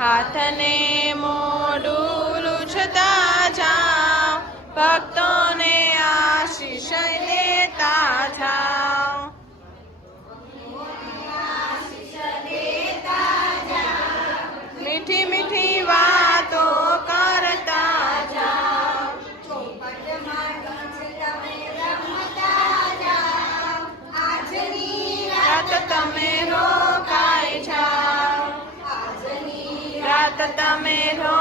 હાથને મોડું લૂછતા જાઓ ભક્તોને આશીષ દેતા રોકાઈ જાઓ